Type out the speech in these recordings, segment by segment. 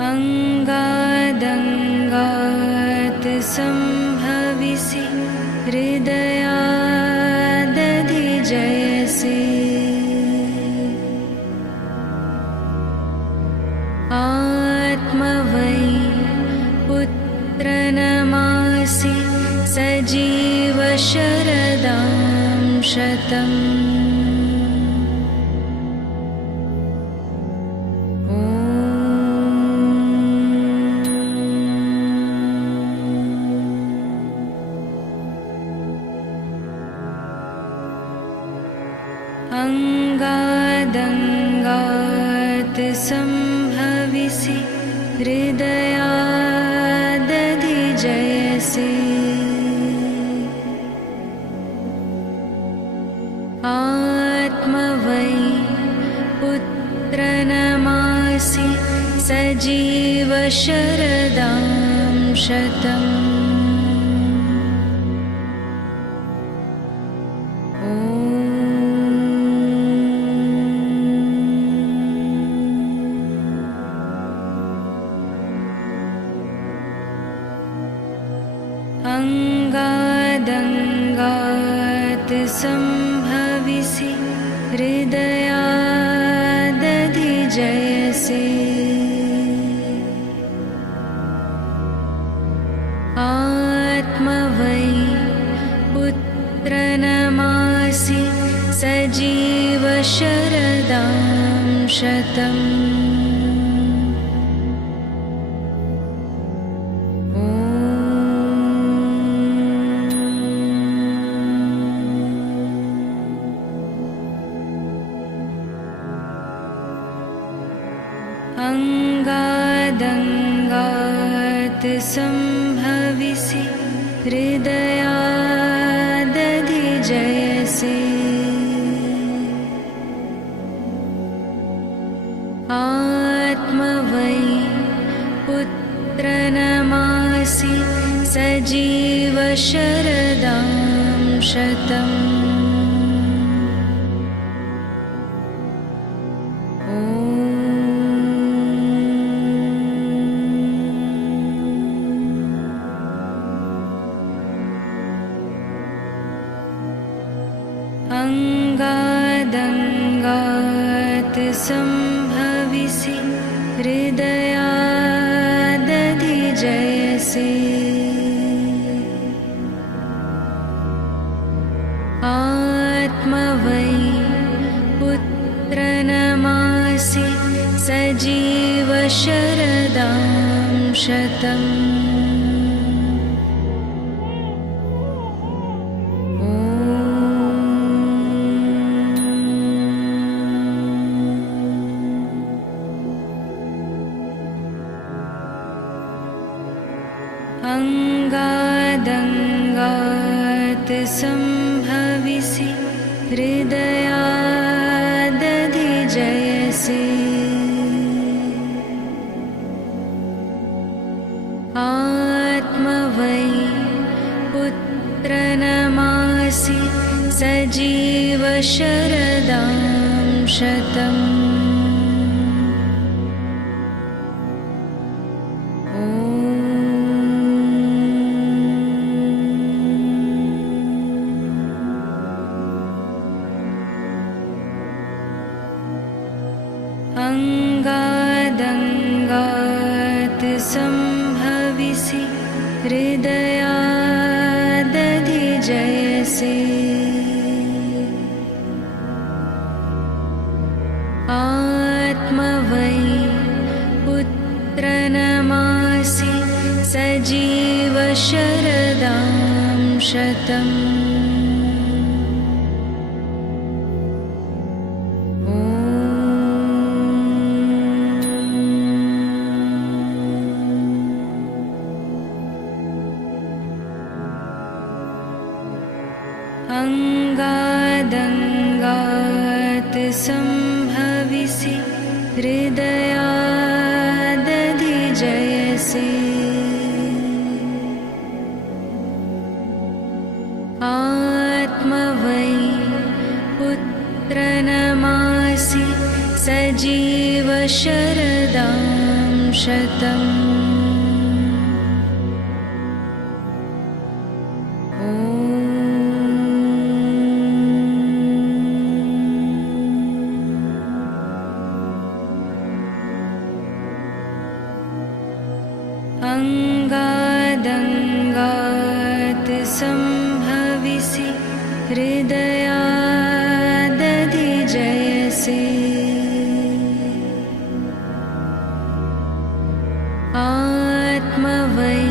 अङ्गादङ्गात् सम्भविसि हृदयादधिजयसि आत्मवै पुत्रनमासि सजीव शरदां शतम् अङ्गादङ्गात् सम्भविसि हृदयादधिजयसि आत्मवै पुत्रनमासि सजीव शरदां शतम् अङ्गादङ्गात् सम्भविसि हृदयादधिजयसि आत्मवै पुत्रनमासि सजीव शरदां शतम् अङ्गादङ्गात् सम्भविसि हृदयादधिजयसि आत्मवै पुत्रनमासि सजीव शरदां शतम् अङ्गादङ्गात् सम्भविसि हृदयादधिजयसि आत्मवै पुत्रनमासि सजीव शरदां शतम् अङ्गादङ्गात् सम्भविसि हृदयादधिजयसि आत्मवै पुत्रनमासि सजीव शरदां शतम् अङ्गादङ्गात् सम्भविसि हृदयादधिजयसि आत्मवै पुत्रनमासि सजीव शरदां शतम् अङ्गादङ्गात् सम्भविसि हृदयादधिजयसि आत्मवै पुत्रनमासि सजीव शरदां शतम् अंगादंगात संभविसि हृदयादधिजयसि आत्मवै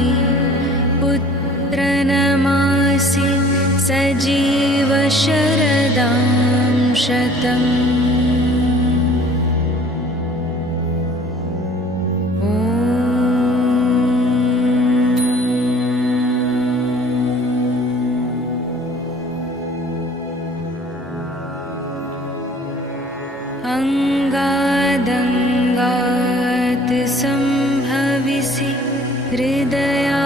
पुत्रनमासि सजीव शरदां शतम् अंगादंगात संभविसि हृदयादधिजयसि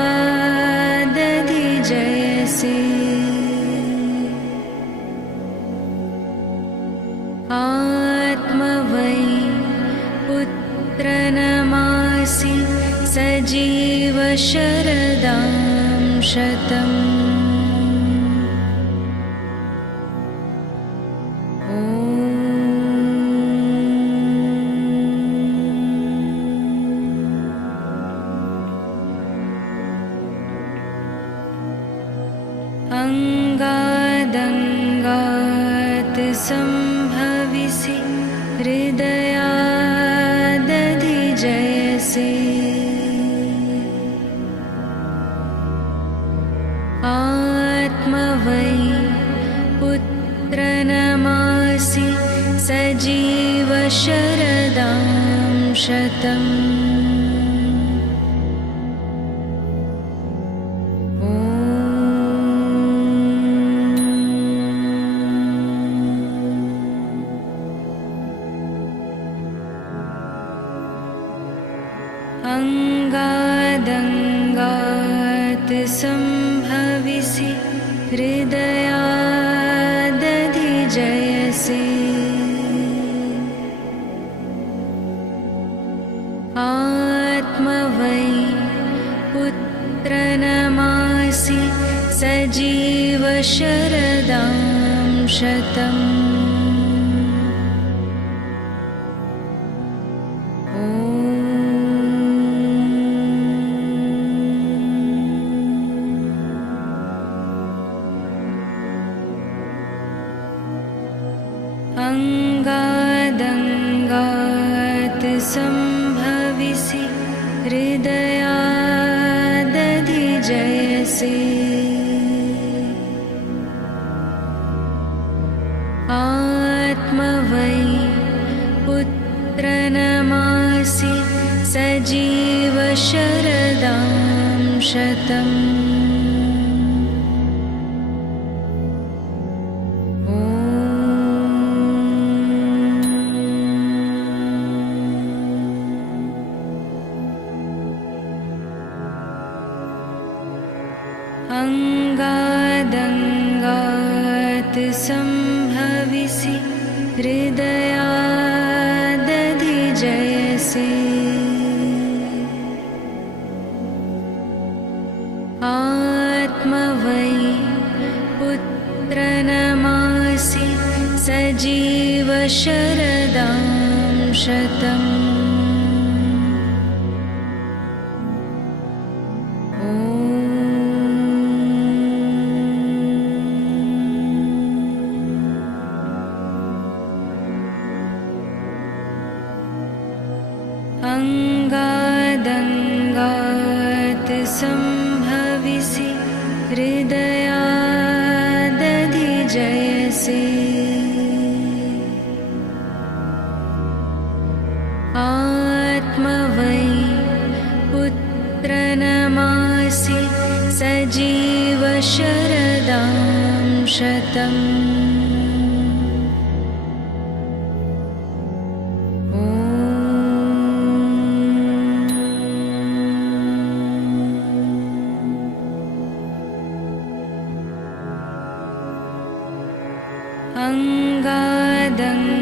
आत्मवै पुत्रनमासि सजीव शरदां शतम् अंगादंगात संभविसि हृदयादधिजयसि आत्मवै पुत्रनमासि सजीव शरदां शतम् अंगादंगात संभविसि हृदयादधिजयसि आत्मवै पुत्रनमासि सजीव शरदां शतम् अंगादंगात संभविसि हृदयादधिजयसि आत्मवै पुत्रनमासि सजीव शरदां शतम् अंगादंगात संभविसि हृदयादधिजयसि आत्मवै पुत्रनमासि सजीव शरदां शतम् अंगादंगात संभविसि हृदयादधिजयसि आत्मवै पुत्रनमासि सजीव शरदां शतम्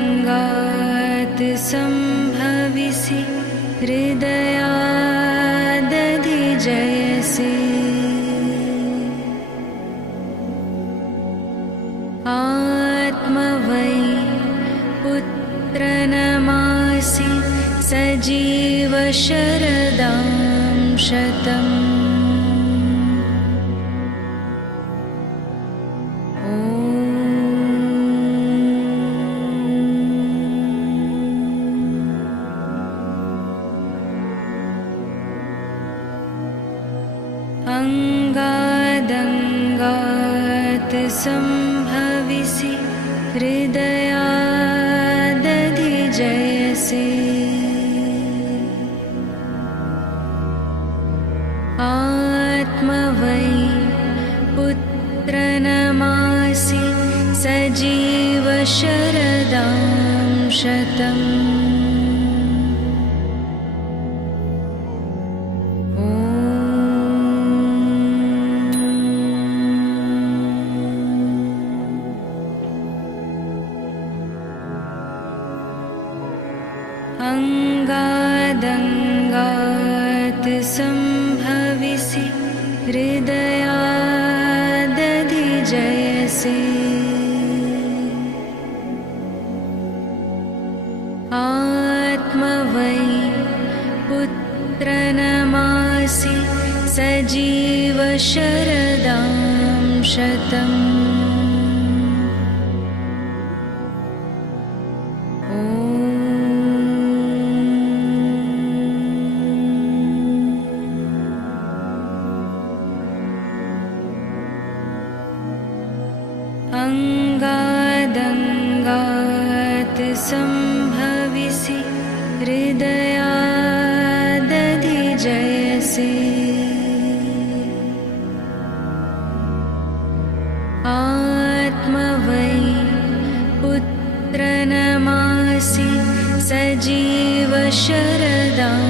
अंगादंगात संभविसि हृदया जयसे आत्मवै पुत्रनमासि सजीव शरदां शतम् अंगादंगात् संभविसि हृदयादधिजयसे आत्मवै पुत्रनमासि सजीव शरदां शतम् अंगादंगात् संभविसि हृदयादधिजयसे आत्मवै पुत्रनमासि सजीव शरदां शतम् अंगादंगात् संभविसि हृदयादधिजयसे आत्मवै पुत्रनमासि सजीव शरदां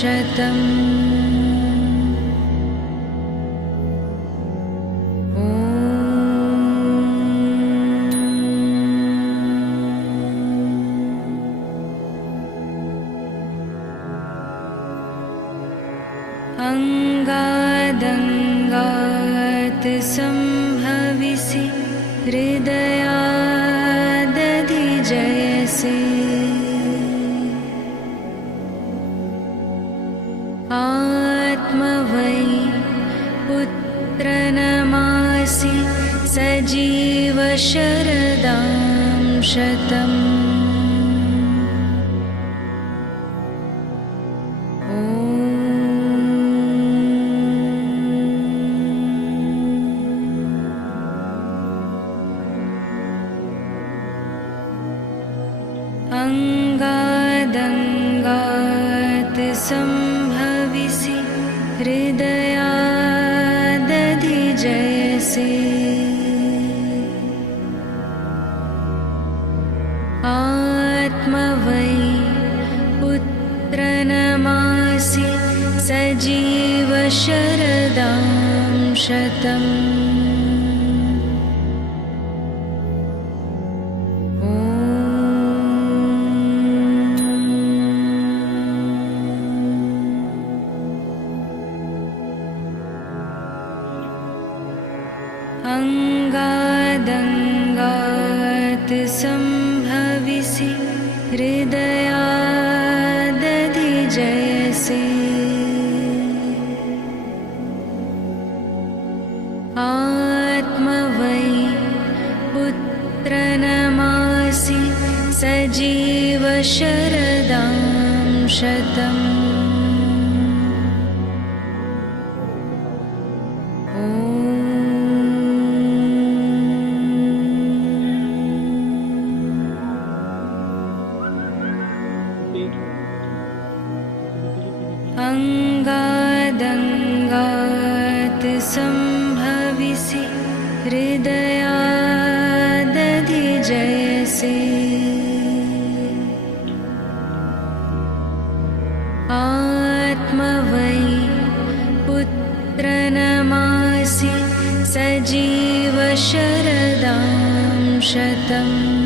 शतम् अंगादंगात् संभविसि हृदयादधिजयसे आत्मवै पुत्रनमासि सजीव शरदां शतम् अंगादंगात् संभविसि हृदयादधिजयसे आत्मवै पुत्रनमासि सजीव शरदां शतम् अंगादंगात् संभविसि हृदयादधिजयसे आत्मवै पुत्रनमासि सजीव शरदां शतम् अंगादंगात् संभविसि हृदयादधिजयसे आत्मवै पुत्रनमासि सजीव शरदां शतम्